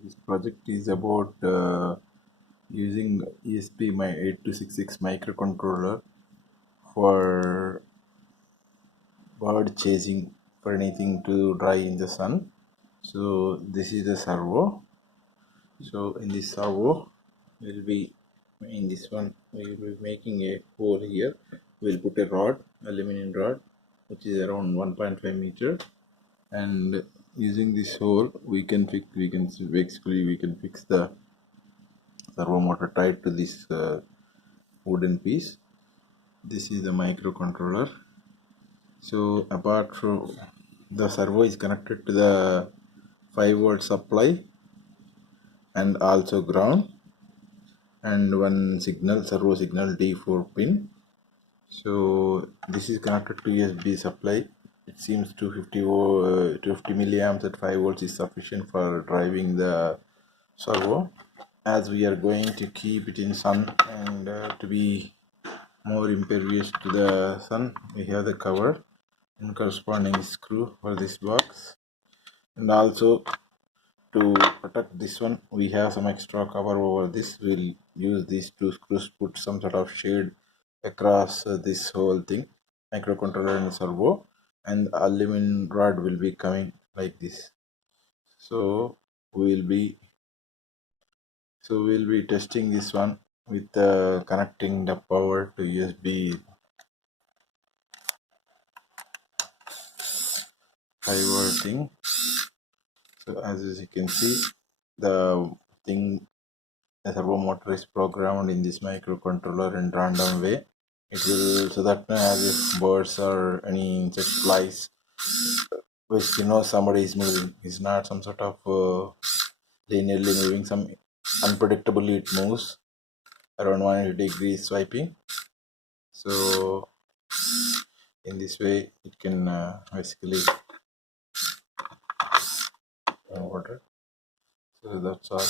This project is about using ESP8266 microcontroller for bird chasing, for anything to dry in the sun. So this is the servo. So in this servo, we'll be in this one. We'll be making a hole here. We'll put a rod, aluminum rod, which is around 1.5 meter, and using this hole, we can fix the servo motor tied to this wooden piece. This is the microcontroller. So apart from the servo is connected to the 5-volt supply and also ground, and one servo signal D4 pin. So this is connected to USB supply. It seems 250 milliamps at 5 volts is sufficient for driving the servo. As we are going to keep it in sun and to be more impervious to the sun, we have the cover and corresponding screw for this box, and also to protect this one we have some extra cover over this. We'll use these two screws, put some sort of shade across this whole thing, microcontroller and servo, and aluminum rod will be coming like this. So we'll be testing this one with connecting the power to USB 5-volt thing. So as you can see, the servo motor is programmed in this microcontroller in random way. It will, so that as if birds or any insect flies, which somebody is moving, it's not some sort of linearly moving, some unpredictably it moves around 180 degrees swiping. So in this way it can basically water. So that's all.